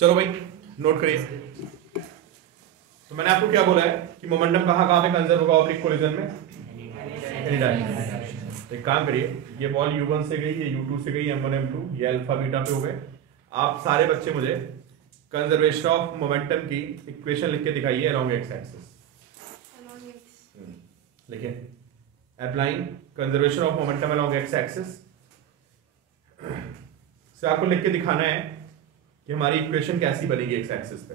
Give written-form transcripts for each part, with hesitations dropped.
चलो भाई नोट करिए। तो मैंने आपको क्या बोला है कि मोमेंटम कहाँ कहाँ पे कंजर्व होगा ऑब्लिक कोलिजन में? Any direction. तो एक काम करिए, ये बॉल u1 से गई, ये u2 से गई, m1 m2, ये अल्फा बीटा पे हो गए। आप सारे बच्चे मुझे कंजर्वेशन ऑफ मोमेंटम की इक्वेशन लिख के दिखाइए अलोंग एक्स एक्सिस। लिखिए applying conservation of momentum along x axis से आपको लिख के दिखाना है कि हमारी इक्वेशन कैसी बनेगी एक्स एक्सिस पे।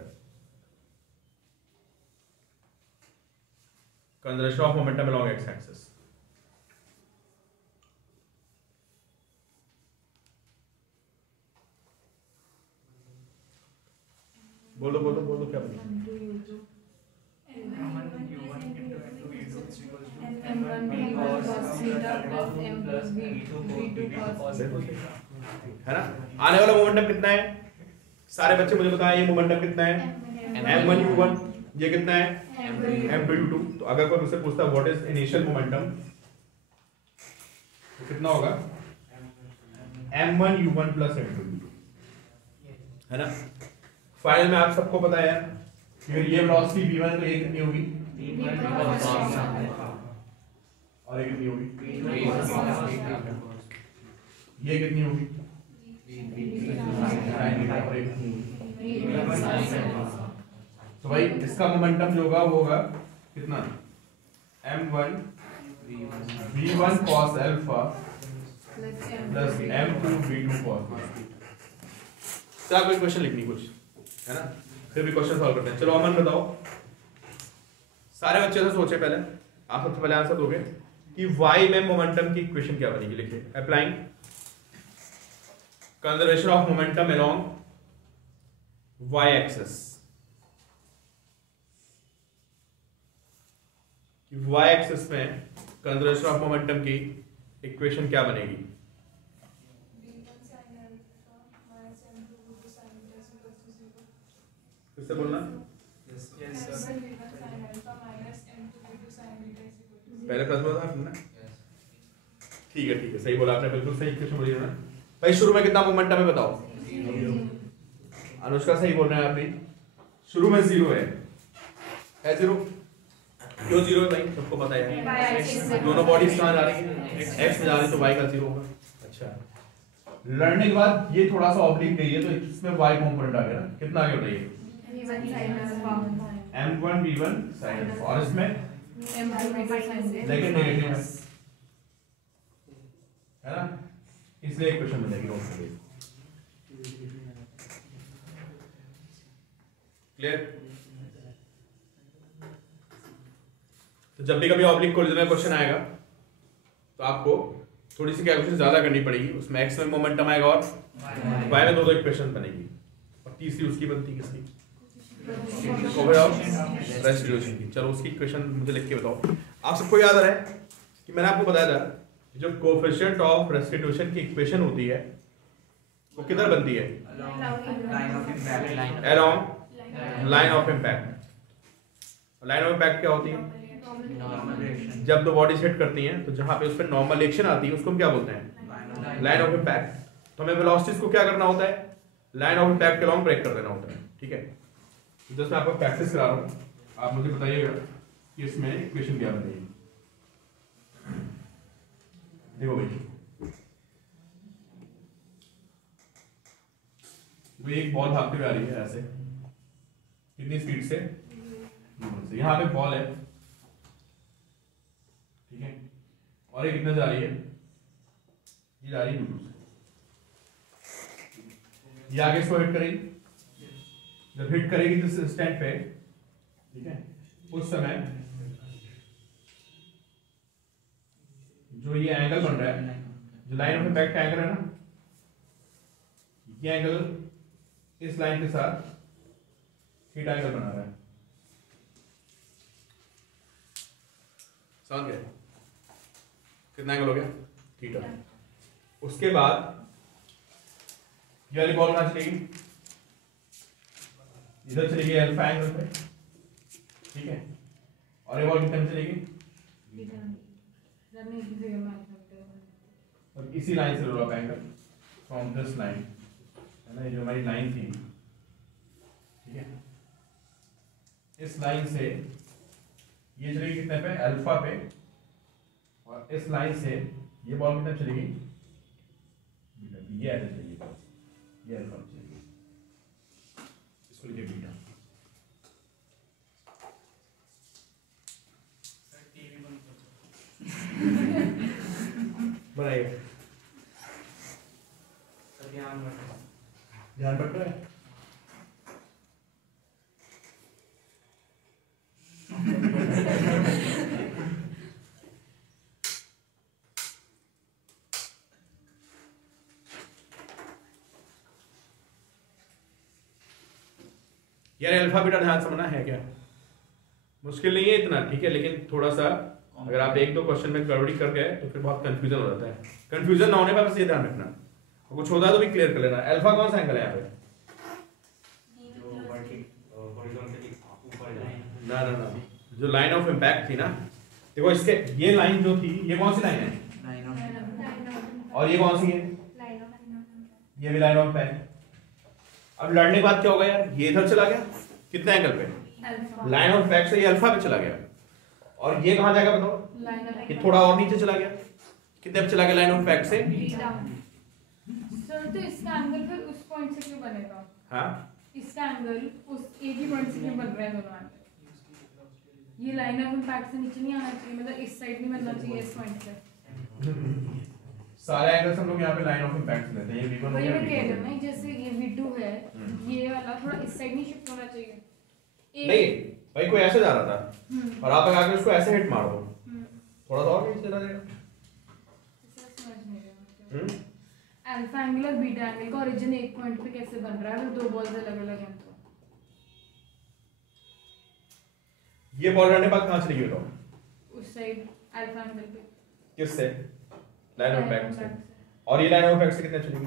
Conservation of momentum along x axis. बोलो बोलो बोलो क्या बनेगा? है ना? आने वाला मोमेंटम कितना है? सारे बच्चे मुझे बताएं ये मोमेंटम कितना है? m1 u1। ये कितना है? m2 u2। तो अगर कोई मुझसे पूछता है व्हाट इज इनिशियल मोमेंटम, तो कितना होगा? m1 u1 plus m2 u2, है ना? फाइनल में आप सबको पता है अगर ये वेलोसिटी v1 है तो ये कितनी होगी? और ये कितनी होगी? ये कितनी होगी? तो भाई इसका मोमेंटम जो होगा वो होगा कितना? m1 v1 cos alpha plus m2 v2 cos। क्या कोई क्वेश्चन लिखनी कुछ है ना? फिर भी क्वेश्चन सॉल्व करते हैं। चलो अमन बताओ, सारे बच्चे से सोचे पहले, आप सबसे पहले आंसर दोगे कि y में मोमेंटम की इक्वेशन क्या बनेगी। लिखिए applying conservation of momentum along y axis. y axis में कंजर्वेशन ऑफ मोमेंटम की इक्वेशन क्या बनेगी? किससे बोलना? पहले प्रश्न था ना? ठीक है सही बोला आपने, बिल्कुल सही इक्वेशन बोली ना भाई। शुरू में कितना मोमेंटम है बताओ? अनुष्का सही बोल रहे हैं आप भी, शुरू में जीरो है जीरो। क्यों जीरो है भाई? सबको पता है दोनों बॉडीज कहाँ जा रही है? एक्स में जा रही है तो वाई का जीरो होगा। अच्छा, लड़ने के बाद ये थोड़ा सा ऑब्लिक गई है तो इसमें वाई कॉम्पोनेंट आ गया ना। कितना आगे बताइए? m1 v1 sin अल्फा, और इसमें लेकिन नेगेटिव है ना, इसलिए इक्वेशन मिलेगी नोट करिए। क्लियर? तो जब भी कभी ऑब्लिक कोलिजन में क्वेश्चन आएगा तो आपको थोड़ी सी कैलकुलेशन ज्यादा करनी पड़ेगी। उसमें एक्स में मोमेंटम आएगा और वाई में दो इक्वेशन बनेगी, और तीसरी उसकी बनती किसकी? ओवरऑल रेस्टिट्यूशन की। चलो उसकी इक्वेशन मुझे लिख के बताओ। आप सबको याद रहे कि मैंने आपको बताया था जो कोएफिशिएंट ऑफ रेस्टिट्यूशन की इक्वेशन होती है वो किधर बनती है? Along line of impact. Line of impact क्या होती है? जब दो बॉडीज हिट करती हैं तो जहां पे उस पर नॉर्मल एक्शन आती है उसको हम क्या बोलते हैं? Line of impact. तो हमें वेलोसिटीज को क्या करना होता है? लाइन ऑफ इम्पैक्ट के अलोंग ब्रेक कर देना होता है। ठीक है, जस्ट मैं आपको प्रैक्टिस करा रहा हूँ, आप मुझे बताइएगा कि इसमें इक्वेशन क्या बनेगी। देखो भाई, वो एक बॉल भागते हुए आ रही है ऐसे, कितनी स्पीड से? यहाँ पे बॉल है, ठीक है, और ये कितना जा रही है? ये जा रही है u2 से। ये आगे इसको हिट करेगी, जब हिट करेगी जिस इंस्टेंट पे, ठीक है, उस समय जो ये एंगल बन रहा है, जो लाइन ऑफ इम्पैक्ट एंगल है ना, ये एंगल इस लाइन के साथ थीटा एंगल बना रहा है। समझ गए? कितना एंगल हो गया? थीटा। उसके बाद ये वाली बॉल कहां चलेगी? इधर चलेगी अल्फा एंगल पे, ठीक है, और ये बॉल कितने में चलेगी? और इसी लाइन से roll up angle from this line, है ना, ये जो हमारी लाइन थी ठीक है, इस लाइन से ये चलेगी कितने पे, अल्फा पे, और इस लाइन से ये बॉल कितने चलेगी, बीटा पे। ये ऐसे चलेगी, ये अल्फा पे चलेगी, इसको लिखिए बीटा। बनाइए, ध्यान पड़ रहा है। यार अल्फा बीटा ध्यान समझना है क्या, मुश्किल नहीं है इतना, ठीक है, लेकिन थोड़ा सा अगर आप एक दो क्वेश्चन में गड़बड़ी कर गए तो फिर बहुत कंफ्यूजन हो जाता है। कंफ्यूजन ना होने पर बस ये ध्यान रखना, कुछ होता है तो भी क्लियर कर लेना। अल्फा कौन सा एंगल है यहाँ पे, ना ना ना, जो लाइन ऑफ इम्पैक्ट थी ना, देखो इसके ये लाइन जो थी ये कौन सी लाइन है, और ये कौन सी है, ये भी लाइन ऑफ इम्पैक्ट। अब लड़ने के बाद क्या होगा यार, ये इधर चला गया कितने एंगल पे, लाइन ऑफ इम्पैक्ट से ये अल्फा पे चला गया, और ये कहां जाएगा बताओ, ये थोड़ा और नीचे चला गया, कितने पे चला गया लाइन ऑफ इम्पैक्ट से, सर तो इसका एंगल फिर उस पॉइंट से क्यों बनेगा, हाँ इसका एंगल उस एक ही पॉइंट से क्यों बन रहा है दोनों एंगल, ये लाइन ऑफ इम्पैक्ट से नीचे नहीं आना चाहिए, मतलब इस साइड नहीं बनना चाहिए इस पॉइंट से। सारे एंगल्स हम लोग यहाँ पे लाइन ऑफ इम्पैक्ट लेते हैं, ये v1 हो वही गया, मैं कह रही हूँ ना, जैसे ये v2 है, ये वाला थोड़ा इस साइड नहीं शिफ्ट होना चाहिए, नहीं भाई कोई ऐसे जा रहा था और आप आगे उसको ऐसे हिट मार दो, थोड़ा सा और नीचे चला जाएगा। अल्फा एंगल और बीटा एंगल का ओरिजिन एक पॉइंट पे कैसे बन रहा है अगर दो बॉल्स अलग अलग हैं तो, ये बॉल रहने बाद कहाँ चलेगी बताओ, उस साइड अल्फा एंगल पे, किससे, लाइन ऑफ इम्पैक्ट से, और ये लाइन ऑफ इम्पैक्ट से कितने चलेगी,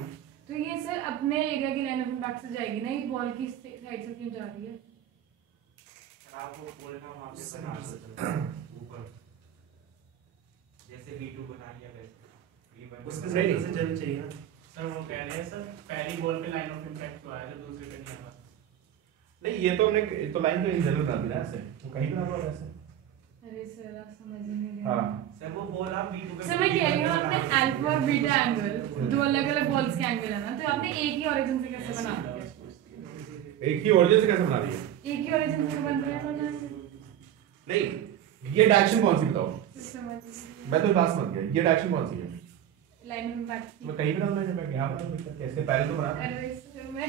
तो ये सर अपने एरिया की लाइन ऑफ इम्पैक्ट से जाएगी ना, ये बॉल की साइड से क्यों जा रही है, आपको बोलना वहां पे बना दो ऊपर, जैसे v2 बना लिया वैसे v1 उसके साइड से चलनी चाहिए ना। सर वो कह रहे हैं सर पहली बॉल पे लाइन ऑफ इम्पैक्ट तो आया जो दूसरे पे नहीं आया। नहीं ये तो हमने तो लाइन तो इन जनरल बना दी ना ऐसे, वो कहीं बना हुआ वैसे। अरे सर आप समझ ही नहीं रहे। हाँ सर वो बॉल आप v2 पे, सर मैं कह रही हूँ आपने अल्फा और बीटा एंगल दो अलग अलग बॉल्स के एंगल है ना, तो आपने एक ही ओरिजिन से कैसे बना दिया, एक ही ओरिजिन से कैसे बना दिए, एक ही ओरिजिन से बन रहा है दोनों एंगल, नहीं ये डायरेक्शन कौन सी बताओ, समझ मैं तो बात समझ गया, ये डायरेक्शन कौन सी है, लाइन ऑफ इम्पैक्ट मैं कहीं भी बनाऊंगा, मैं यहाँ बनाऊंगा, कैसे पहले तो बना, अरे सर मैं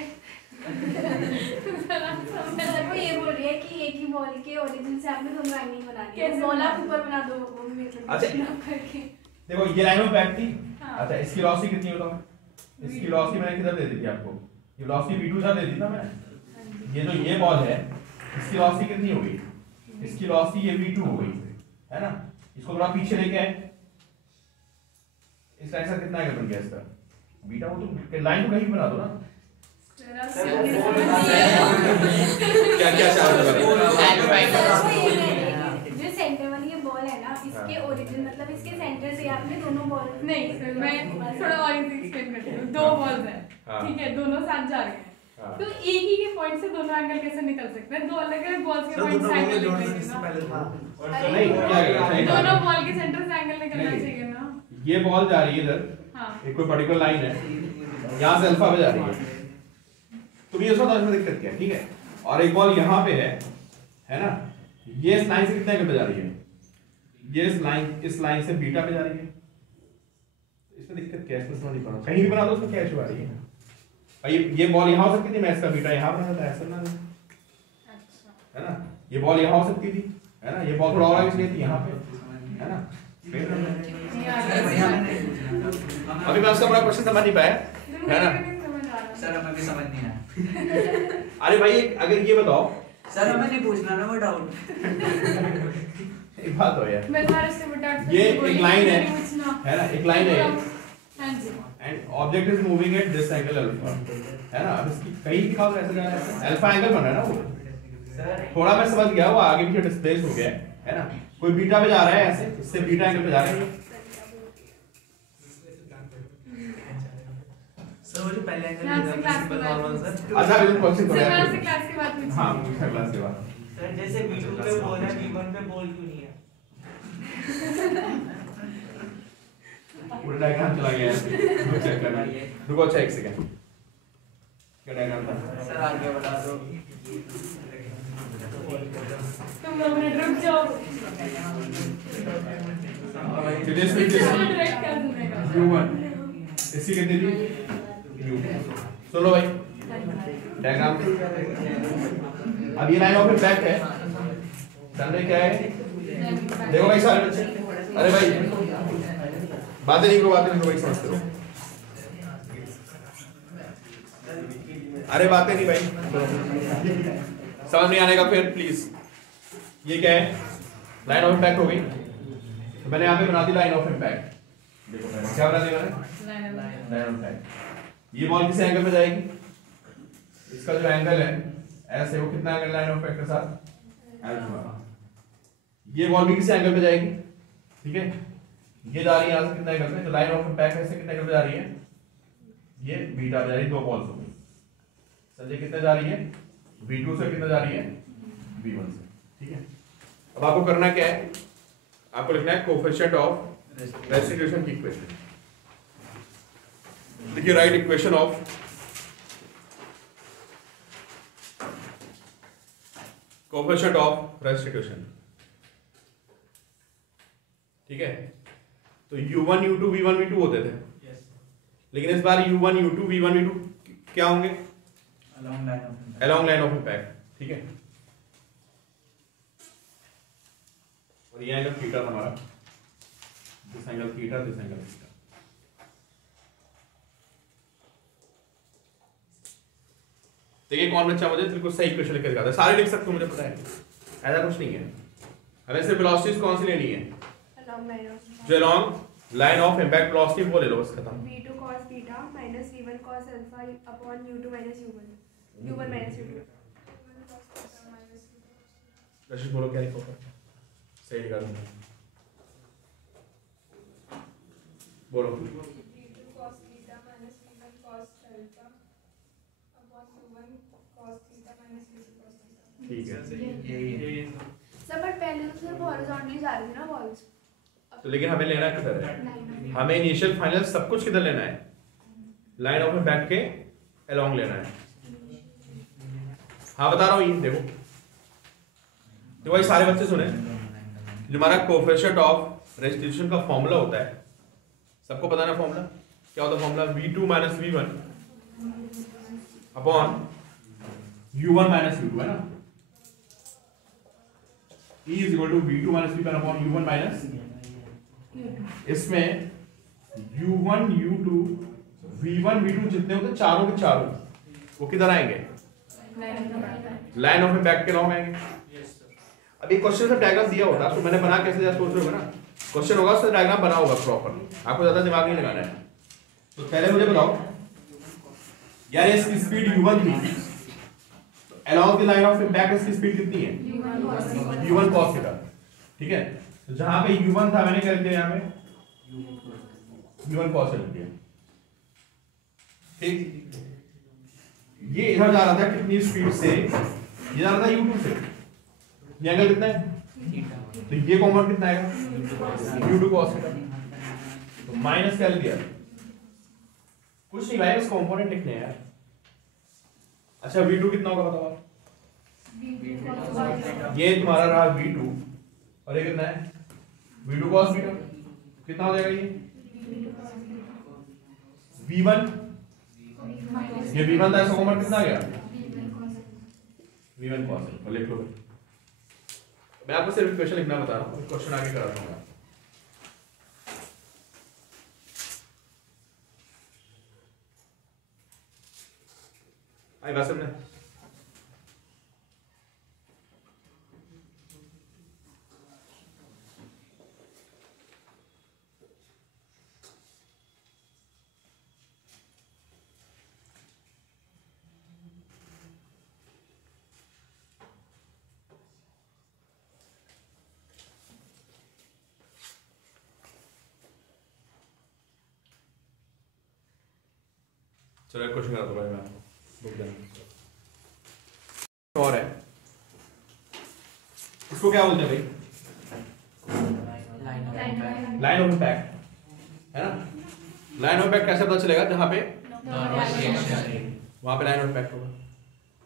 सर वो ये बोल रही है कि एक ही बॉल के ओरिजिन से आपने दोनों एंगल बना दिए, कैसे बॉल आप बना? ऊपर बना दो वो मतलब अच्छा। करके। देखो ये लाइन ऑफ इम्पैक्ट थी, हाँ। अच्छा इसकी वेलोसिटी कितनी बताओ, इसकी वेलोसिटी मैंने किधर दे दी थी आपको, ये वेलोसिटी v2 इधर दे दी ना मैंने, ये जो ये बॉल है इसकी वेलोसिटी कितनी हो गई, इसकी वेलोसिटी ये v2 हो गई है ना, इसको थोड़ा पीछे लेके आए, इस लाइन से कितना एंगल बन गया इसका, बीटा, वो तो लाइन को कहीं भी बना दो ना, क्या क्या चार्ज जो सेंटर वाली ये बॉल है ना, इसके ओरिजिन मतलब इसके सेंटर से आपने दोनों बॉल नहीं सर मैं थोड़ा और एक्सप्लेन करती हूँ, दो बॉल्स हैं हाँ। ठीक है, दोनों साथ जा रहे हैं, हाँ। तो एक ही के पॉइंट से दोनों एंगल कैसे निकल सकते हैं, दो अलग अलग बॉल्स के सर पॉइंट से दोनों एंगल जोड़ने निकलेंगे किससे ना, पहले था? नहीं क्या करेगा, सही बात दोनों है। बॉल के सेंटर से एंगल निकलना नहीं। चाहिए ना, ये बॉल जा रही है इधर, हाँ एक कोई पर्टिकुलर लाइन है, यहाँ से अल्फा पे जा रही है, तो ये उसमें इसमें दिक्कत क्या है, ठीक है, और एक बॉल यहाँ पे है ना, ये इस लाइन से कितने एंगल पे जा रही है, ये इस लाइन से बीटा पे जा रही है, इसमें दिक्कत क्या है, इसमें समझ नहीं पा रहा, कहीं भी बना दो उसमें क्या इशू आ रही है भाई, ये बॉल यहाँ हो सकती थी, मैं इसका बीटा यहाँ बना देता, ऐसे बना देता, अच्छा है ना, ये बॉल यहाँ हो सकती थी, है ना, ये बॉल थोड़ा और आगे चली थी यहाँ पे, है ना, अभी मैं उसका बड़ा क्वेश्चन समझ नहीं पाया, है ना, सर हमें भी समझ नहीं आया। अरे भाई अगर ये बताओ, सर हमें नहीं पूछना ना वो डाउट। एक बात हो यार, मैं तुम्हारे से बता ये एक लाइन है ना, एक लाइन है, हाँ जी, and object is moving at this angle alpha, है ना, अब इसकी कहीं भी खाओ ऐसे जाना है, अल्फा एंगल बन रहा है ना वो, थोड़ा मैं समझ गया, वो आगे पीछे डिस्प्लेस हो गया है ना, कोई बीटा पे जा रहा है ऐसे, इससे बीटा एंगल पे जा रहा है, सर सर वो जो पहले एंगल यहाँ से लिखा क्लास सिंपल के बाद नॉर्मल सर अच्छा अभी तुम क्वेश्चन सर करो यहाँ से यार। क्लास के बाद पूछिए। हाँ पूछा क्लास के बाद। सर जैसे V2 पे बोल है V1 पे बोल क्यों नहीं है? पूरा डायग्राम चला गया है। रुको चेक करना है। रुको अच्छा एक सेकंड। क्या डायग्राम था? सर आगे बढ़ा दो। तुम लोग ने रुक जाओ। Today's picture डायरेक्ट कर दूंगा। U1 इसकी कितनी थी? U सुनो भाई डायग्राम। अब ये लाइन ऑफ इम्पैक्ट है। समझे क्या है? देखो भाई सारे बच्चे, अरे भाई बातें नहीं करो भाई समझते हो। अरे बातें नहीं भाई, समझ नहीं आने का फिर प्लीज। ये क्या है? लाइन ऑफ इम्पैक्ट हो गई। तो मैंने यहाँ पे बना दी लाइन ऑफ इम्पैक्ट। देखो मैंने क्या बना दिया? मैंने लाइन ऑफ इम्पैक्ट। ये बॉल किस एंगल पे जाएगी? इसका जो एंगल है ऐसे, वो कितना एंगल लाइन ऑफ इम्पैक्ट के साथ? अल्फा। ये बॉल भी किस एंगल पे जाएगी? ठीक है, ये जा रही है यहाँ से कितना एंगल पे? तो लाइन ऑफ इम्पैक्ट ऐसे कितने एंगल पे जा रही है? ये बीटा पे जा रही है, दो बॉल्स हो गई। समझे कितने जा रही है? V2 से कितना जा रही है? V1 से। ठीक है, अब आपको करना क्या है? आपको लिखना है कोएफिशिएंट ऑफ रेस्टिट्यूशन की इक्वेशन। देखिए right equation of coefficient of restitution. ठीक है, तो U1 U2 V1 V2 होते थे, लेकिन इस बार U1 U2 V1 V2 क्या होंगे? Along line of impact. ठीक है, और ये एंगल थीटा हमारा, this angle theta, this angle theta. देखिए कौन बच्चा मुझे बिल्कुल सही इक्वेशन लिख के दिखाता है। सारे लिख सकते हो, मुझे पता है, ऐसा कुछ नहीं है। हमें सिर्फ वेलोसिटीज कौन सी लेनी है? जो along line of impact velocity वो ले लो, बस खत्म। V2 cos theta minus V1 cos alpha upon U2 minus U1 minus U2। Rashid बोलो क्या लिखोगे? सही लिखा तुमने, बोलो। V2 cos theta minus V1 cos alpha upon U1 cos theta minus V2 cos theta। ठीक है, सर बट पहले तो सिर्फ हॉरिजॉन्टली जा रही थी ना बॉल्स। तो लेकिन हमें लेना किधर है? हमें इनिशियल फाइनल सब कुछ किधर लेना है? लाइन ऑफ इम्पैक्ट के अलोंग लेना है। हाँ बता रहा हूँ, ये देखो तो भाई सारे बच्चे सुने, जो हमारा कोएफिशिएंट ऑफ रेस्टिट्यूशन का फॉर्मूला होता है, सबको पता ना फॉर्मूला क्या होता है? Formula V2 minus V1 upon U1 minus U2 है ना। E is equal to V2 minus V1 upon U1 minus, इसमें U1 U2 V1 V2 जितने होते हैं चारों के चारों वो किधर आएंगे? लाइन ऑफ इम्पैक्ट के अलोंग आएंगे। अब एक क्वेश्चन से डायग्राम दिया होता तो मैंने बना कैसे दिया सोच रहे हो ना? क्वेश्चन होगा उससे डायग्राम बना होगा प्रॉपर, आपको ज्यादा दिमाग नहीं लगाना है। तो पहले मुझे बताओ यार, इसकी स्पीड U1 थी, along the line of impact इसकी स्पीड कितनी है? U1 cos theta. ठीक है, तो जहां पे U1 था मैंने क्या लिख दिया? यहाँ पे U1 cos लिख दिया। ठीक, ये इधर जा रहा था कितनी स्पीड से? ये जा रहा था U2 से। ये एंगल कितना है? तो ये कॉमन कितना आएगा? U2 cos theta. तो माइनस क्या लिख दिया? कुछ नहीं भाई, बस कंपोनेंट लिखने हैं यार। अच्छा V2 कितना होगा बताओ आप? ये तुम्हारा रहा V2 और ये कितना है? V2 cos theta. कितना हो जाएगा ये? V1, ये V1 था, इसका कॉमन कितना आ गया? V1 cos theta. लिख लो, मैं आपको सिर्फ इक्वेशन लिखना बता रहा हूँ, क्वेश्चन आगे कराता हूँ। आई बात समझे? चलो एक क्वेश्चन करा दो भाई, मैं बुक देना और है, इसको क्या बोलते हैं भाई? लाइन ऑफ इम्पैक्ट, है ना? लाइन ऑफ इम्पैक्ट कैसे पता चलेगा? जहां पे वहां पे लाइन ऑफ इम्पैक्ट होगा।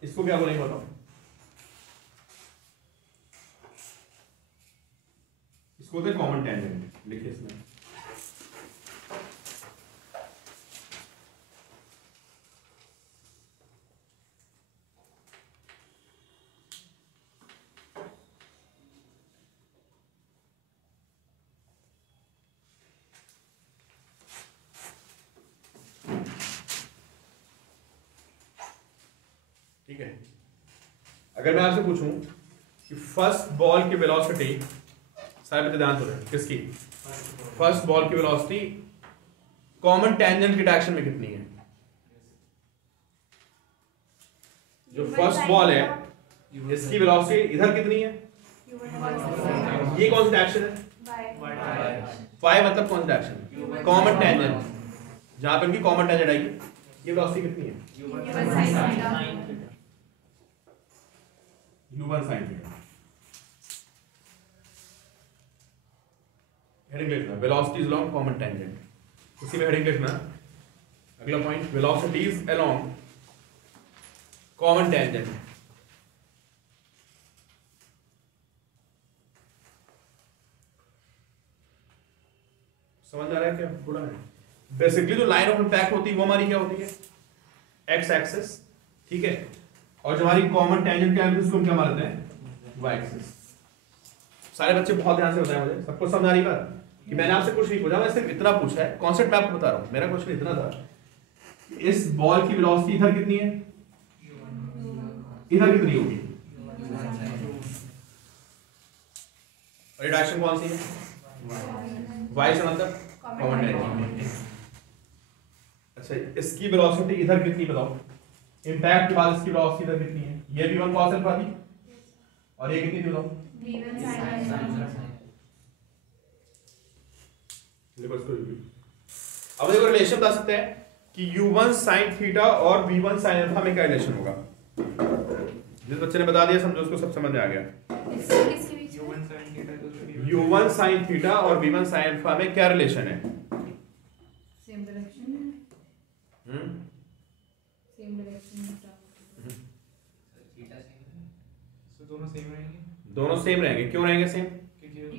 इसको क्या बोलेंगे बताओ? इसको बोलते हैं कॉमन टेंजेंट। लिखिए इसमें ठीक है। अगर मैं आपसे पूछूं कि फर्स्ट बॉल की वेलोसिटी, सारे बच्चे ध्यान दो रहे, किसकी? फर्स्ट बॉल की वेलोसिटी कॉमन टेंजेंट की डायरेक्शन में कितनी है? जो फर्स्ट बॉल है इसकी वेलोसिटी इधर कितनी है? ये कौन सी डायरेक्शन है? फाइव मतलब कौन सी डायरेक्शन? Common tangent. जहां पे उनकी कॉमन टेंजेंट आएगी, ये वेलोसिटी कितनी है? u1 sin theta. हेडिंग लिखना वेलोसिटीज अलोंग कॉमन टेंजेंट। उसी में हेडिंग लिखना अगला point, velocities along common tangent. समझ आ रहा है क्या? थोड़ा है। बेसिकली जो लाइन ऑफ इम्पैक्ट होती है वो हमारी क्या होती है? एक्स एक्सिस, ठीक है। और जो हमारी कॉमन टेंजेंट क्या है उसको हम क्या मानते हैं? Y axis. सारे बच्चे बहुत ध्यान से बताएं, मुझे सबको समझ आ रही बात कि मैंने आपसे कुछ नहीं पूछा, मैं सिर्फ इतना पूछा है, कॉन्सेप्ट मैं आपको बता रहा हूं। मेरा क्वेश्चन इतना था, इस बॉल की वेलोसिटी इधर कितनी है? इधर कितनी होगी? और डायरेक्शन कौन सी है? वाई से मतलब कॉमन टेंजेंट। अच्छा, इसकी वेलोसिटी इधर कितनी बताओ? इम्पैक्ट के बाद इसकी वेलोसिटी इधर कितनी है? ये भी 1 cos अल्फा थी, और ये कितनी थी बताओ? देखो इसको रिव्यू। अब देखो रिलेशन बता सकते हैं कि u1 sin थीटा और v1 sin अल्फा में क्या रिलेशन होगा? जिस बच्चे ने बता दिया समझो उसको सब समझ में आ गया। u1 sin थीटा और v1 sin अल्फा में क्या रिलेशन है? सेम डायरेक्शन, सेम डायरेक्शन में दोनों सेम रहेंगे। दोनों सेम रहेंगे। क्यों रहेंगे same?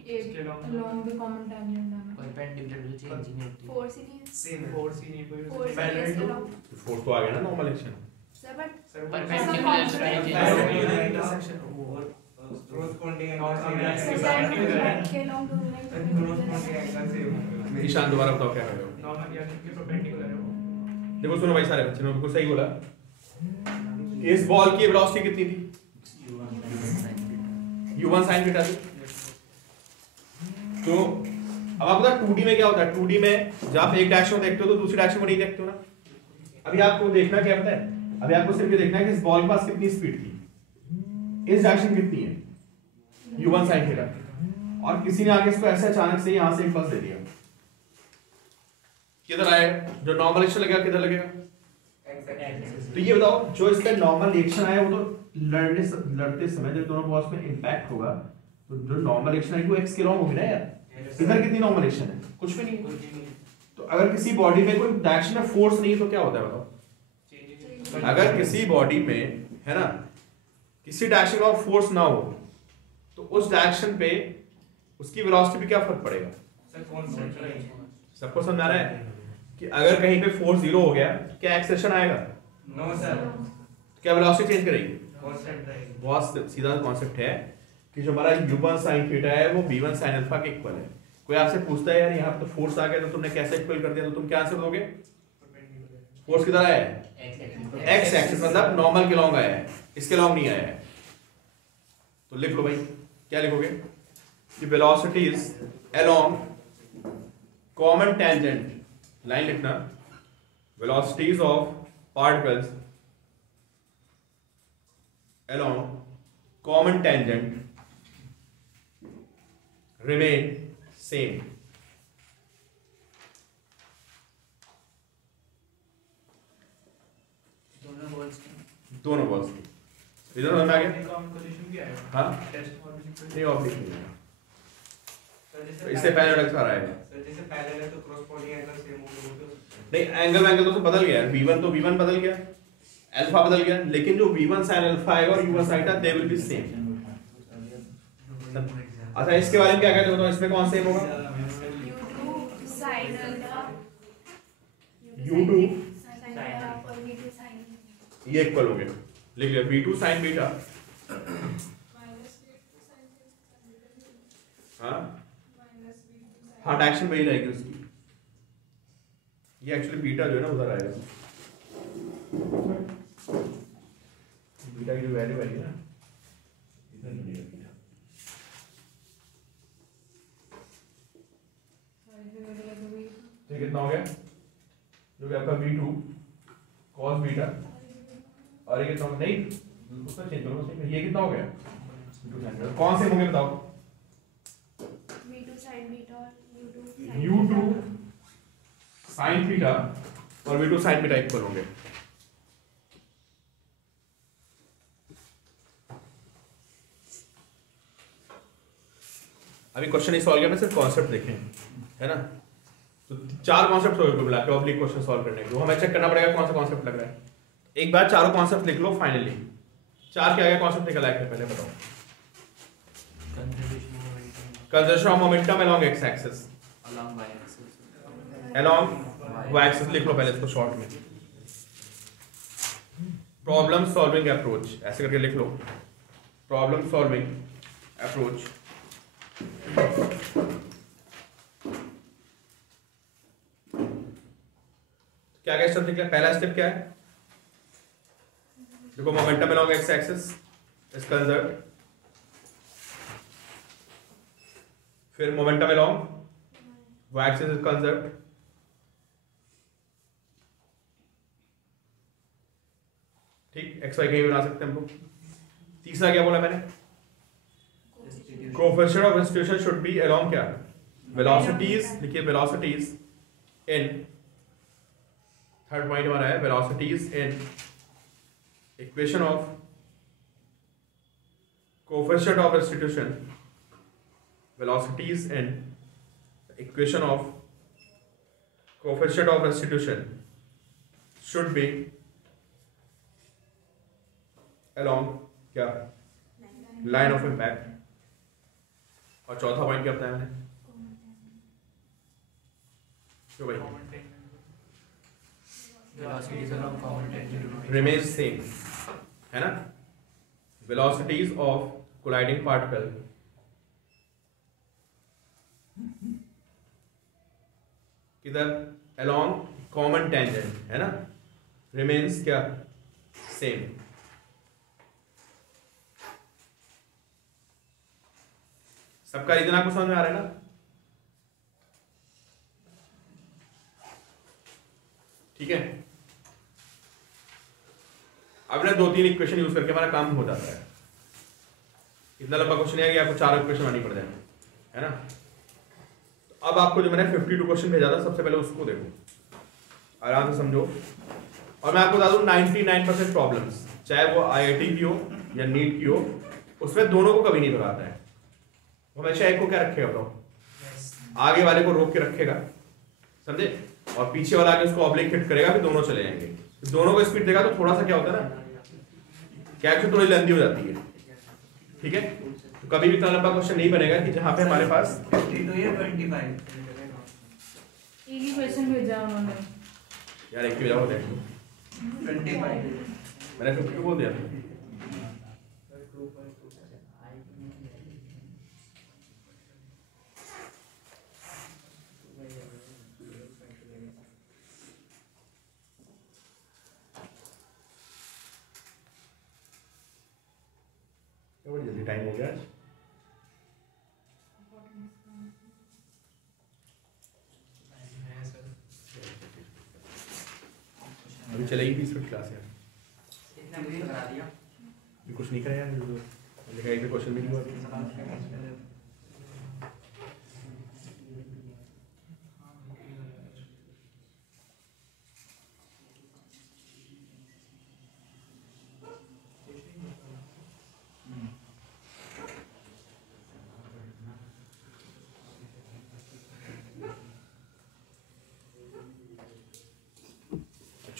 along the common tangent है। परपेंडिकुलर जो चेंज नहीं होती। फोर्स ही नहीं है। सेम फोर्स ही नहीं कोई फोर्स पैरेलल टू फोर्स तो आ गया ना normal action. Sir but perpendicular intersection और कॉरेस्पॉन्डिंग सर के लॉन्ग ईशान दोबारा बताओ क्या कर रहे हो? नॉर्मल या के परपेंडिकुलर है वो। देखो सुनो भाई, सारे बच्चे ने बिल्कुल सही बोला। इस बॉल की वेलोसिटी कितनी थी? u1 sin थीटा थी। तो अब आपको पता 2D में क्या होता है? 2D में जब आप एक डायरेक्शन में देखते हो तो दूसरी डायरेक्शन में नहीं देखते हो ना। अभी आपको देखना क्या पता है? अभी आपको सिर्फ ये देखना है कि इस बॉल के पास कितनी स्पीड थी, इस डायरेक्शन कितनी है, u1 sin थीटा। और किसी ने आगे इसको ऐसे अचानक से यहां से इम्पल्स दे दिया, किधर आएगा? जो नॉर्मल रिएक्शन लगेगा किधर लगेगा? तो ये बताओ, जो इसका नॉर्मल रिएक्शन आया वो तो लड़ते समय जब दोनों बॉल्स में इंपैक्ट होगा तो जो नॉर्मल रिएक्शन आएगी वो एक्स के लॉन्ग होगी ना यार। इधर कितनी नॉर्मल रिएक्शन है? कुछ भी नहीं। तो अगर किसी बॉडी में कोई डायरेक्शन में फोर्स नहीं है तो क्या होता है बताओ? अगर किसी बॉडी में, है ना, किसी डायरेक्शन का फोर्स ना हो तो उस डायरेक्शन पे उसकी वेलोसिटी पे क्या फर्क पड़ेगा? सबको समझ आ रहा है कि अगर कहीं पे फोर्स 0 हो गया क्या एक्सेलेरेशन आएगा? नो सर, क्या वेलोसिटी चेंज करेगी? कांस्टेंट रहेगी। बहुत सीधा कॉन्सेप्ट है कि जो हमारा u1 sin थीटा है वो v1 sin अल्फा के इक्वल है। कोई आपसे पूछता है यार यहाँ पे तो फोर्स आ गया तो तुमने कैसे इक्वल कर दिया, तो तुम क्या आंसर दोगे? फोर्स किधर आया है? एक्स एक्सिस मतलब नॉर्मल के लॉन्ग आया है, इसके लॉन्ग नहीं आया है। तो लिख लो भाई, क्या लिखोगे कि velocities along common tangent, line लिखना, velocities of particles along common tangent remain same. दोनों बॉल्स की। इधर समझ में आ गया? कंपोजिशन भी आएगा। हाँ टेस्ट ऑब्लिक नहीं ऑब्लिक नहीं है, सर तो इससे पैरेलल सारा आएगा। सर जैसे पैरेलल है तो क्रॉसपोलिंग एंगल सेम होगा वो तो नहीं एंगल तो बदल गया है, V1 तो V1 बदल गया, अल्फा बदल गया, लेकिन जो V1 sin अल्फा आएगा और U1 sin they will be same. अच्छा इसके बारे में क्या कहते हो, तो इसमें कौन सेम होगा? U2 sin alpha U2 sin alpha और V2 sin ये इक्वल हो गया, लिख लिया V2 sin beta minus V2 sin हाँ minus V2 sin हाँ डायरेक्शन वही रहेगी उसकी, ये एक्चुअली बीटा जो है ना उधर आएगा, बीटा की जो वैल्यू आएगी ना इधर मिलेगा बीटा। तो कितना हो गया, जो कि आपका V2 cos बीटा और ये कितना नहीं उसका चेंज करो, ये कितना हो गया कौन से होंगे बताओ? V2 sin beta और U2 sin बीटा और V2 sin बीटा इक्वल होंगे। अभी क्वेश्चन ही सॉल्व किया, सिर्फ कॉन्सेप्ट देखें है ना, तो 4 कॉन्सेप्ट हो गए मिला के ऑब्लिक क्वेश्चन सॉल्व करने के, वो हमें चेक करना पड़ेगा कौन सा कॉन्सेप्ट लग रहा है। एक बार चारों कॉन्सेप्ट लिख लो फाइनली, 4 क्या क्या कॉन्सेप्ट निकल आए पहले बताओ। Conservation of momentum along x axis, along y axis लिख लो पहले इसको शॉर्ट में। प्रॉब्लम सॉल्विंग अप्रोच ऐसे करके लिख लो, प्रॉब्लम सॉल्विंग अप्रोच। क्या क्या स्टेप निकला, पहला स्टेप क्या है देखो, momentum along x axis is conserved, फिर momentum along y axis is conserved, ठीक एक्स वाई कहीं भी बना सकते हैं हम लोग। तीसरा क्या बोला मैंने, coefficient of restitution should be along क्या, वेलोसिटीज, लिखिए वेलोसिटीज इन, थर्ड पॉइंट हमारा है velocities in equation of coefficient of restitution, velocities in equation of coefficient of restitution should be along क्या, लाइन ऑफ इम्पैक्ट। और चौथा पॉइंट क्या बताया मैंने, क्यों भाई remains same है ना, velocities of colliding particle किधर, along common tangent है ना, remains क्या same। सबका रीजन आपको समझ में आ रहा है ना, ठीक है। अब ना 2-3 इक्वेशन यूज करके हमारा काम हो जाता है, इतना लंबा क्वेश्चन है कि आपको 4 इक्वेशन आनी पड़ जाए है ना। तो अब आपको जो मैंने 52 क्वेश्चन भेजा था, सबसे पहले उसको देखो, आराम से समझो। और मैं आपको बता दूं 99% प्रॉब्लम्स, चाहे वो IIT की हो या नीट की हो, उसमें दोनों को कभी नहीं दोहराता है, वो हमेशा एक को क्या रखेगा बताओ, आगे वाले को रोक के रखेगा, समझे, और पीछे वाला आगे उसको ऑब्लिक हिट करेगा, फिर दोनों चले जाएंगे। दोनों को स्पीड देगा तो थोड़ा सा क्या होता है ना, कैप्चर थोड़ी लेंथी हो जाती है, ठीक है। तो कभी भी इतना लंबा क्वेश्चन नहीं बनेगा कि जहां पे हमारे पास 52 या 25 एक ही क्वेश्चन भेजा उन्होंने, यार एक की वजह होते हैं 25 मैंने 52 बोल दिया था। बड़ी जल्दी टाइम हो गया आज। अभी चलेगी 20 मिनट क्लास यार, इतना मुझे करा दिया भी कुछ नहीं करा यार, लिखा एक भी क्वेश्चन भी नहीं हुआ।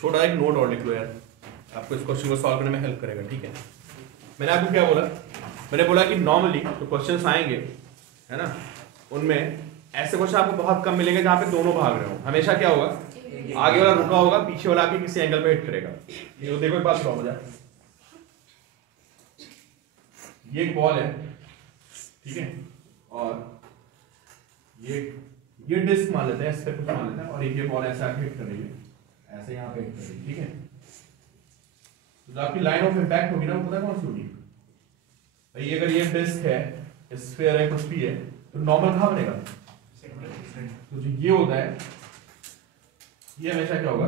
छोटा एक नोट और लिख लो यार, आपको इस क्वेश्चन को सॉल्व करने में हेल्प करेगा, ठीक है। मैंने आपको क्या बोला, मैंने बोला कि नॉर्मली जो क्वेश्चंस आएंगे है ना, उनमें ऐसे क्वेश्चन आपको बहुत कम मिलेंगे जहाँ पे दोनों भाग रहे हो। हमेशा क्या होगा, आगे वाला रुका होगा, पीछे वाला आके किसी एंगल पे हिट करेगा। ये देखो एक बात बताओ मुझे, ये एक बॉल है, ठीक है, और ये डिस्क मान लेते हैं, इस पे कुछ मान लेते हैं, और ये बॉल ऐसे आके हिट कर रही है, ऐसे यहाँ पे हिट कर रही है, ठीक है। तो जो आपकी लाइन ऑफ इम्पैक्ट होगी ना, वो पता है कौन सी होगी भाई? अगर ये डिस्क है, स्फीयर है, कुछ भी है, तो नॉर्मल कहाँ बनेगा? तो जो ये होता है, ये हमेशा क्या होगा,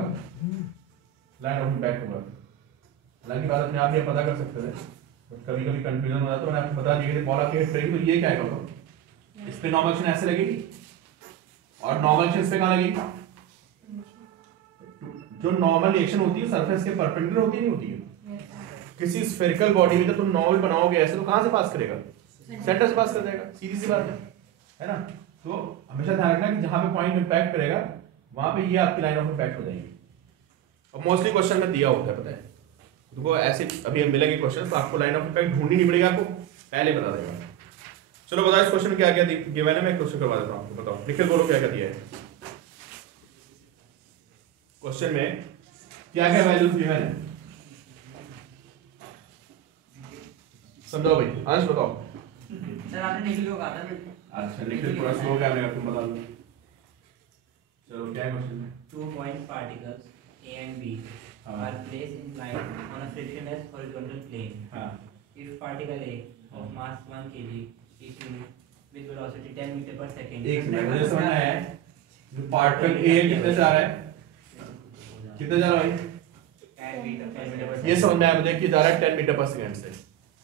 लाइन ऑफ इम्पैक्ट होगा। हालांकि बात अपने आप ये पता कर सकते थे, बट कभी कभी कंफ्यूजन हो जाता है। मैंने आपको बता दिया कि बॉल आपके हिट करेगी, तो ये क्या होगा, इस पे नॉर्मल एक्शन ऐसे लगेगी, और नॉर्मल एक्शन इस पे कहाँ लगेगी? जो नॉर्मल रिएक्शन होती है सरफेस के परपेंडिकुलर होती नहीं होती है। किसी स्फेरिकल बॉडी में तो तुम नॉर्मल बनाओगे ऐसे, तो कहां से पास करेगा? सेंटर से पास कर जाएगा, सीधी सी बात है ना। तो हमेशा ध्यान रखना कि जहां पे पॉइंट इंपैक्ट करेगा वहां पे ये आपकी लाइन ऑफ इंपैक्ट हो जाएगी। और मोस्टली क्वेश्चन में दिया होता है, पता है तुमको, ऐसे अभी हम मिलेंगे क्वेश्चन, तो आपको लाइन ऑफ इंपैक्ट ढूंढनी नहीं पड़ेगी, आपको पहले बता देगा। चलो बताओ इस क्वेश्चन में क्या क्या गिवन है, मैं क्वेश्चन करवा देता हूँ आपको। बताओ, निखिल बोलो क्या क्या दिया है क्वेश्चन में, क्या क्या वैल्यूज गिवन है, समझाओ भाई। अंश बताओ। सर आपने निखिल को कहा था। अच्छा निखिल थोड़ा स्लो क्या रहेगा, तुम बता दो। चलो क्या है क्वेश्चन में? 2 point particles A and B are placed in line on a frictionless horizontal plane. हाँ। If particle A of mass 1 kg is moved with velocity 10 meter per second. एक मिनट, मुझे समझना है जो पार्टिकल A कितने से आ रहा है, कितने जा रहा है भाई? 10 meter per second. ये समझ में आया मुझे कि जा रहा है 10 मीटर पर सेकंड से।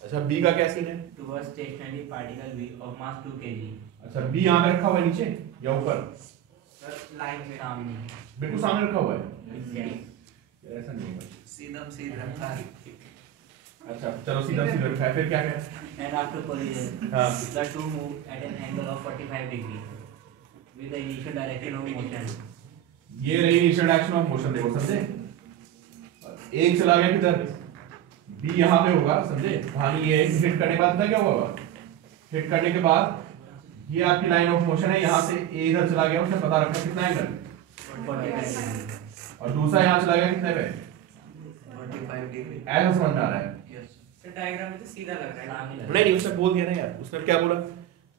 अच्छा बी का क्या सीन है? Towards stationary particle B of mass 2 kg. अच्छा बी यहाँ पे रखा हुआ है नीचे या ऊपर? लाइन में सामने। बिल्कुल सामने रखा हुआ है, ऐसा नहीं होगा। सीधा रखा है। अच्छा चलो सीधा सीधा रखा है, फिर क्या है? And after collision, हाँ। the two move at an angle of 45 degree with the initial direction of motion. ये रही इनिशियल डायरेक्शन ऑफ मोशन, देखो समझे? एक चला गया किधर, बी यहाँ पे होगा, समझे? हाँ ये हिट करने के बाद पता क्या होगा, हिट करने के बाद ये आपकी लाइन ऑफ मोशन है, यहाँ से ए इधर चला गया, उसने पता रखा कितना एंगल, 45 degree. और दूसरा यहाँ चला गया कितने पे, 45 degree. ऐसा समझ में आ रहा है? डायग्राम में तो सीधा लग रहा है। नहीं नहीं, उसने बोल दिया ना यार, उसने क्या बोला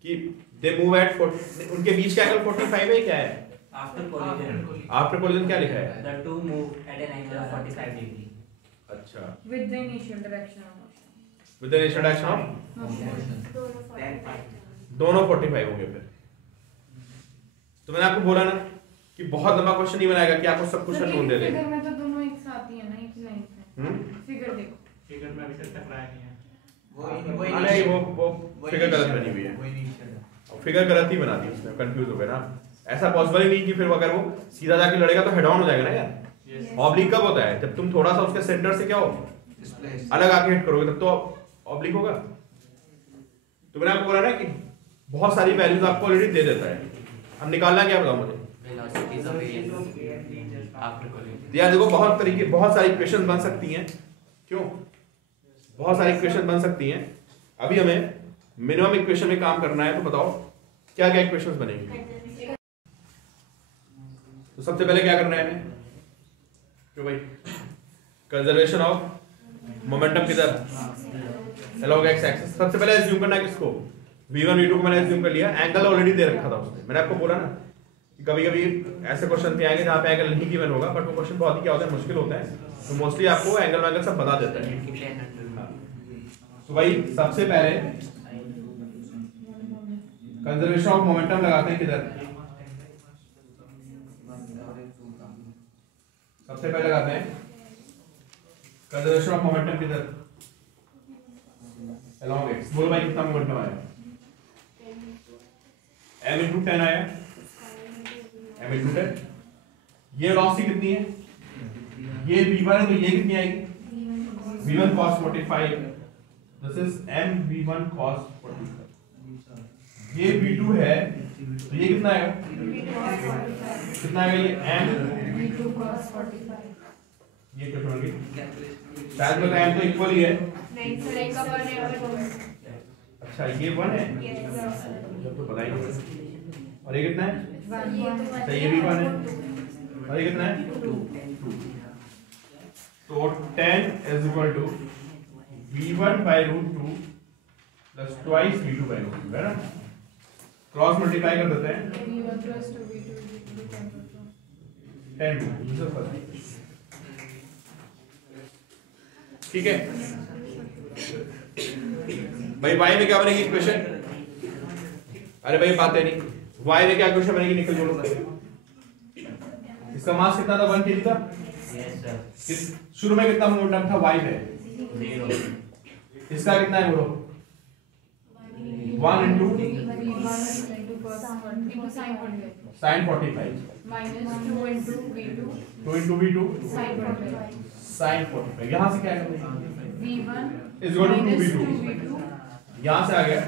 कि दे मूव एट, उनके बीच का एंगल 45 है, क्या है? After collision, आफ्टर कोलिजन क्या लिखा है? the two move at an angle of 45 degree. अच्छा, with the initial direction of motion. With the initial direction of दोनों 45 हो गए। फिर तो मैंने आपको बोला ना कि बहुत लंबा क्वेश्चन नहीं बनाएगा कि आपको सब कुछ नोट दे देगा। फिगर में तो दोनों एक साथ ही है ना, एक लाइन पे। फिगर देखो, फिगर में अभी तक टकराया नहीं है। नहीं वो फिगर गलत बनी हुई है, फिगर गलत ही बना दी उसने, कंफ्यूज हो गया ना। ऐसा पॉसिबल ही नहीं कि फिर अगर वो सीधा जाके लड़ेगा तो हेड ऑन हो जाएगा ना यार। ऑब्लिक कब होता है, जब तुम थोड़ा सा उसके सेंटर से क्या हो अलग आके हिट करोगे, तब तो ऑब्लिक होगा। तो मैंने आपको बोला ना कि बहुत सारी वैल्यूज आपको ऑलरेडी दे देता है, अब निकालना क्या बताओ मुझे। यार देखो बहुत सारी इक्वेशन बन सकती हैं, क्यों बहुत सारी इक्वेशन बन सकती हैं। अभी हमें मिनिमम इक्वेशन में काम करना है, तो बताओ क्या क्या इक्वेशंस बनेंगी। तो सबसे पहले क्या करना है हमें, क्यों भाई, कंजर्वेशन ऑफ मोमेंटम किधर, along x एक्सिस। सबसे पहले एज्यूम करना है किसको, v1 v2 को मैंने एज्यूम कर लिया, एंगल ऑलरेडी दे रखा था उसने। मैंने आपको बोला ना कि कभी कभी ऐसे क्वेश्चन भी आएंगे जहाँ पे एंगल नहीं गिवन होगा, बट वो क्वेश्चन बहुत ही क्या होता है, मुश्किल होता है, तो मोस्टली आपको एंगल सब बता देता है। तो भाई सबसे पहले कंजर्वेशन ऑफ मोमेंटम लगाते हैं किधर, सबसे पहले लगाते हैं कंजर्वेशन ऑफ मोमेंटम किधर, along x। बोलो भाई कितना मोमेंटम आया, m into 10 आया, m into 10। ये वेलोसिटी कितनी है, ये v1 है, तो ये कितनी आएगी, v1 cos 45, this is m v1 cos 45। ये v2 है, तो ये कितना आएगा, कितना आएगा ये m v2 cos 45। ये क्वेश्चन होगी शायद मतलब m तो इक्वल ही है। नहीं सर एक का 1 है और 2 अच्छा ये 1 है, जब तो पता ही नहीं। और ये कितना है? अच्छा ये भी 1 है, और ये कितना है? 2। तो 10 is equal to v1 by root 2 plus twice v2 by root 2 है ना। क्रॉस मल्टीप्लाई कर देते हैं, v1 plus 2v2 10 ठीक है भाई। y में क्या बनेगी इक्वेशन? अरे भाई बातें नहीं, y में क्या इक्वेशन बनेगी? निकल जोड़ो। इसका मास कितना था? 1 kg था। शुरू में कितना मोमेंटम था y में? 0। इसका कितना है बोलो? 1 into sin 45 minus 2 into v2 2 into v2 sin 45 sin 45। यहाँ से क्या करेंगे? v1 is equal to minus 2v2। 2v2 यहाँ से आ गया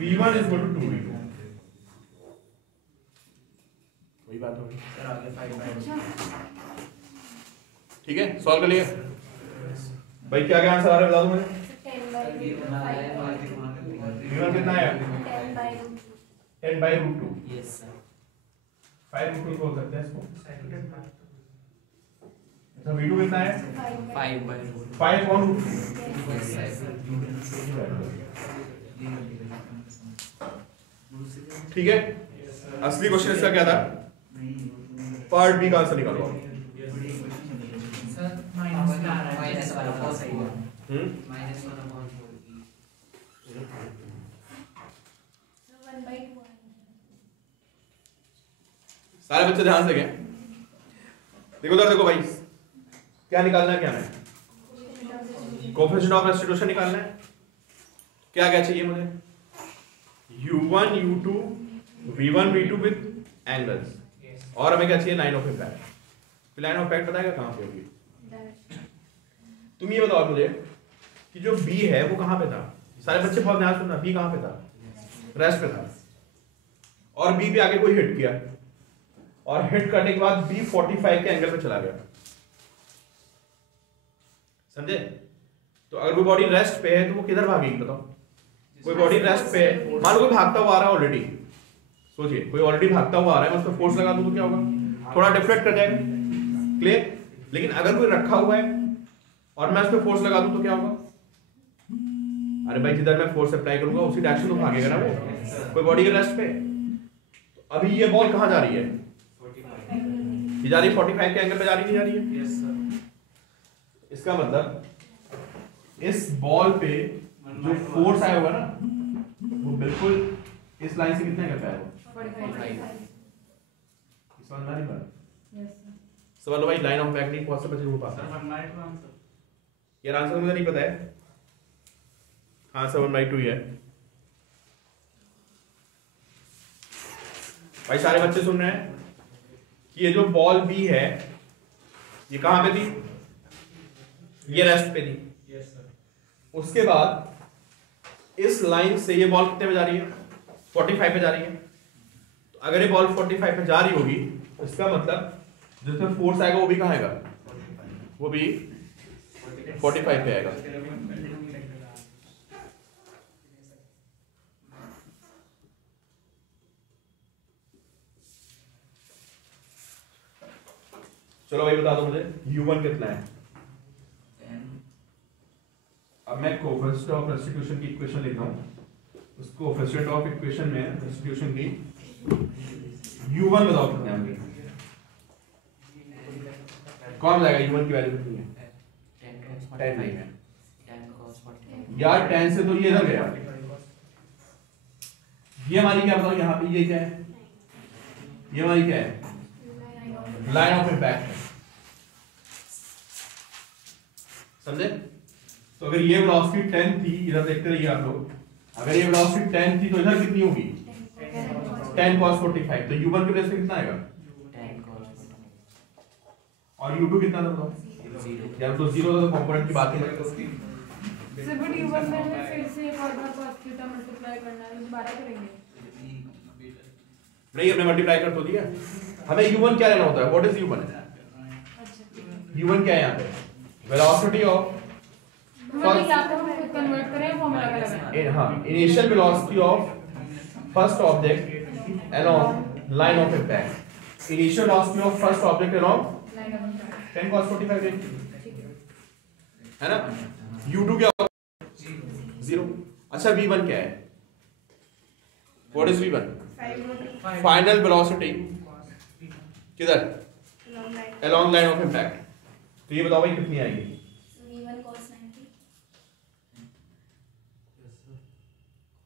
v1 is equal to 2v2। वही बात होगी। सर आगे 5 ठीक है, सॉल्व कर लिया भाई। क्या क्या आंसर आ रहा है बता दो मुझे। v1 कितना है? 10 by root 2। Yes sir 5 root 2 बोल सकते हैं इसको। अच्छा v2 कितना है? 5 on root 2। ठीक है, असली क्वेश्चन इसका क्या था? पार्ट बी का आंसर निकालो आप। सर माइनस में आ रहा है माइनस वाला बहुत सही है। हम्म माइनस 1/4 सारे बच्चे ध्यान से गए। देखो उधर देखो भाई, क्या निकालना है? क्या है? कोएफिशिएंट ऑफ रेस्टिट्यूशन निकालना है। क्या क्या चाहिए मुझे? u1 u2 v1 v2 with angles, और हमें क्या चाहिए? Line of impact. Line of impact बताएगा कहां पे होगी? तुम ये बताओ मुझे कि जो b है वो कहां पे था? सारे बच्चे बहुत ध्यान सुनना, b कहां पे था? रेस्ट पे था। और b पे आगे कोई हिट किया, और हिट करने के बाद b 45 के एंगल पे चला गया। समझे? तो अगर कोई बॉडी रेस्ट पे है तो वो किधर भागेगी बताओ? कोई बॉडी रेस्ट पे है, मान लो कोई भागता हुआ आ रहा है ऑलरेडी। सोचिए कोई ऑलरेडी भागता हुआ आ रहा है, मैं उस पर फोर्स लगा दूं तो क्या होगा? थोड़ा डिफ्लेक्ट कर जाएगा। क्लियर? लेकिन अगर कोई रखा हुआ है और मैं उस पर फोर्स लगा दूं तो क्या होगा? अरे भाई जिधर मैं फोर्स अप्लाई करूंगा उसी डायरेक्शन में भागेगा ना वो। कोई बॉडी के रेस्ट पे। तो अभी ये बॉल कहां जा रही है? ये जा रही है 45 के एंगल पे जा रही, नहीं जा रही है? यस सर इसका मतलब इस बॉल पे जो फोर्स आया होगा ना वो बिल्कुल इस लाइन से कितने एंगल पे आएगा? 45 समझ में आ रही बात? यस सर समझ लो भाई, लाइन ऑफ इम्पैक्ट नहीं बहुत से बच्चे को पास सर 1/2 आंसर यार। आंसर मुझे नहीं पता है। हाँ 7/2 है भाई। सारे बच्चे सुन रहे हैं कि ये जो बॉल बी है ये कहां पे थी? ये रेस्ट पे थी। यस सर उसके बाद इस लाइन से ये बॉल कितने पे जा रही है? 45 पे जा रही है। तो अगर ये बॉल 45 पे जा रही होगी तो इसका मतलब जिसमें फोर्स आएगा वो भी कहां आएगा? वो भी 45 पे आएगा। चलो भाई बता दो मुझे u1 कितना है? अब मैं कोएफिशिएंट ऑफ रेस्टिट्यूशन की इक्वेशन लिखता हूं। उस कोएफिशिएंट ऑफ इक्वेशन में रेस्टिट्यूशन की u1 बताओ कितना है? कौन बताएगा u1 की वैल्यू कितनी है? 10 नहीं है यार। 10 से तो ये इधर गया। ये हमारी क्या बताओ यहाँ पे? ये क्या है? ये हमारी क्या है? लाइन ऑफ इम्पैक्ट है। समझे? तो अगर ये वेलोसिटी 10 थी, इधर देखते रहिए आप लोग। अगर ये वेलोसिटी 10 थी तो इधर कितनी होगी? 10 cos 45। तो u1 की प्लेस पे कितना आएगा? 10 cos और u2 कितना था बताओ? यार तो जीरो था तो कंपोनेंट की बात ही नहीं। सर बट u1 में हमें फिर से एक और बार cos थीटा मल्टीप्लाई करना है, दोबारा करेंगे। नहीं हमने मल्टीप्लाई कर तो दिया। हमें u1 क्या लेना होता है? What is u1? अच्छा u1 क्या है यहाँ पे? वेलोसिटी ऑफ मतलब या तो हम खुद कन्वर्ट करें फॉर्मूला का लगाएं। हाँ, initial velocity of first object along line of impact. Initial velocity of first object along line of impact 10 cos 45 ठीक है। है ना। u2 क्या होगा? 0। अच्छा v1 क्या है? What is v1? Final velocity किधर? Along line of impact. तो ये बताओ भाई कितनी आएगी? v1 cos 90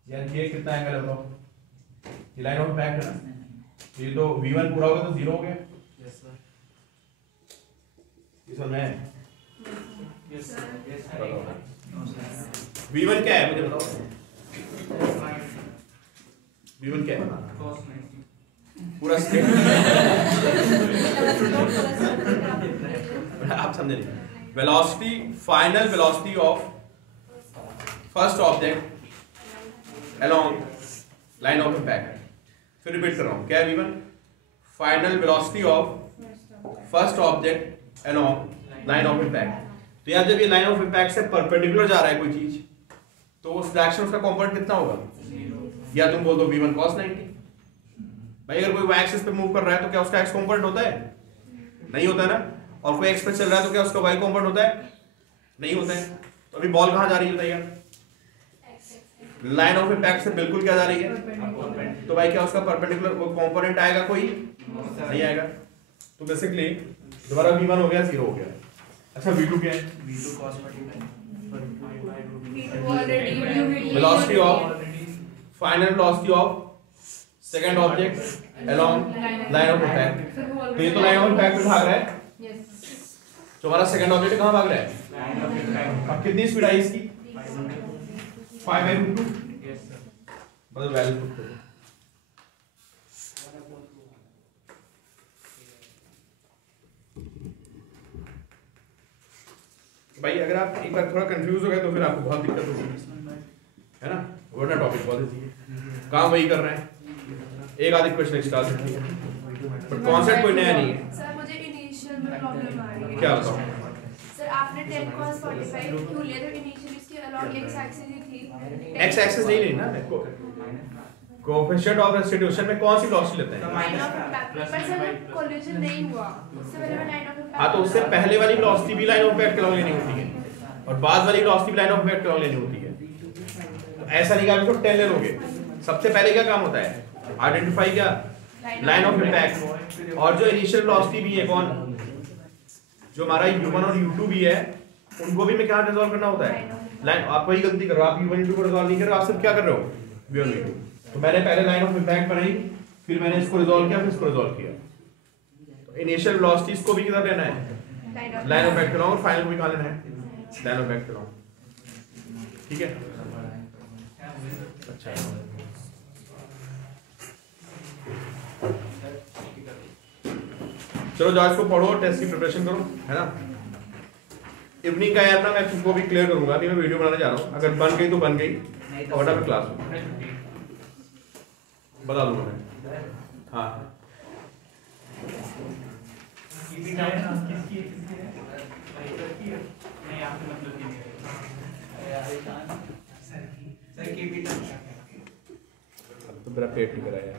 यार ये कितना एंगल है बताओ? ये लाइन ऑफ इम्पैक्ट है ना, ये तो v1 पूरा हो गया तो 0 हो गया। Yes, sir. ये समझ में आया? Yes, sir. Yes, sir. v1 क्या है मुझे बताओ? v1 क्या है? Cos 90. पूरा स्ट्रेट आप समझे नहीं। Velocity final velocity of first object along line of impact. फिर रिपीट कर रहा हूं, क्या है v1? Final velocity of first object along line of impact. तो यार जब ये लाइन ऑफ इम्पैक्ट से परपेंडिकुलर जा रहा है कोई चीज, तो उस डायरेक्शन उसका कंपोनेंट कितना होगा? या तुम बोल दो v1 cos 90। भाई अगर कोई y एक्सिस पे मूव कर रहा है तो क्या उसका x कंपोनेंट होता है? नहीं होता है ना। और कोई x पे चल रहा है तो क्या उसका y कंपोनेंट होता है? नहीं होता है। तो अभी बॉल कहां जा रही है बताइए? लाइन ऑफ इम्पैक्ट से बिल्कुल क्या जा रही है? तो भाई क्या उसका परपेंडिकुलर वो कंपोनेंट आएगा कोई? नहीं आएगा। तो बेसिकली दोबारा v1 हो गया 0 हो गया। अच्छा v2 क्या है? V2 cos 45. Velocity of final velocity of second object along line of impact. तो ये तो लाइन ऑफ इम्पैक्ट पे भाग रहा है। यस तो हमारा सेकंड ऑब्जेक्ट कहां भाग रहा है? Line of impact. अब कितनी स्पीड आई इसकी? 5/2। Yes, sir. बस वैल्यू पुट करो। भाई अगर आप एक बार थोड़ा कंफ्यूज हो गए तो फिर आपको बहुत दिक्कत होगी, है ना। वरना टॉपिक बहुत इजी है, काम वही कर रहे हैं, एक आधे क्वेश्चन एक्स्ट्रा सकती है, पर कॉन्सेप्ट कोई नया नहीं है। सर मुझे इनिशियल में प्रॉब्लम आ रही है। क्या बताओ? सर आपने 10 cos 45 क्यों लिया? तो इनिशियली इसके अलोंग x एक्सिस ही थी। एक्स एक्सिस नहीं लेना देखो, कोएफिशिएंट ऑफ रेस्टिट्यूशन में कौन सी वेलोसिटी लेते हैं? लाइन ऑफ इम्पैक्ट पर सर कोलिजन नहीं हुआ, उससे पहले मैं लाइन ऑफ इम्पैक्ट। हाँ तो उससे पहले वाली वेलोसिटी भी लाइन ऑफ इम्पैक्ट के लॉन्ग लेनी होती है और बाद वाली वेलोसिटी भी लाइन ऑफ इम्पैक्ट के लॉन्ग लेनी होती है। तो ऐसा नहीं कि आप इसको 10 ले लोगे। सबसे पहले क्या काम होता है? आइडेंटिफाई क्या? Line of impact. और जो इनिशियल वेलोसिटी भी है कौन, जो हमारा u1 और u2 भी है, उनको भी मैं क्या रिजॉल्व करना होता है? लाइन। आप वही गलती कर रहे हो, आप u1 u2 को रिजॉल्व नहीं कर रहे हो, आप सिर्फ क्या कर रहे हो? v1 v2। तो मैंने पहले लाइन ऑफ इम्पैक्ट बनाई, फिर मैंने इसको रिजॉल्व किया, फिर इसको रिजॉल्व किया। तो इनिशियल वेलोसिटीज को भी किधर लेना है? लाइन ऑफ इम्पैक्ट और फाइनल को भी कहां लेना है? Line of impact. ठीक है, अच्छा चलो जाओ इसको पढ़ो, टेस्ट की प्रिपरेशन करो, है ना। इवनिंग का यार ना मैं तुमको भी क्लियर करूंगा, अभी मैं वीडियो बनाने जा रहा हूँ, अगर बन गई तो बन गई, और वरना मैं क्लास में बता दूंगा मैं। हाँ नहीं आपको मतलब कि सर की भी तो मेरा पेट नहीं कराया।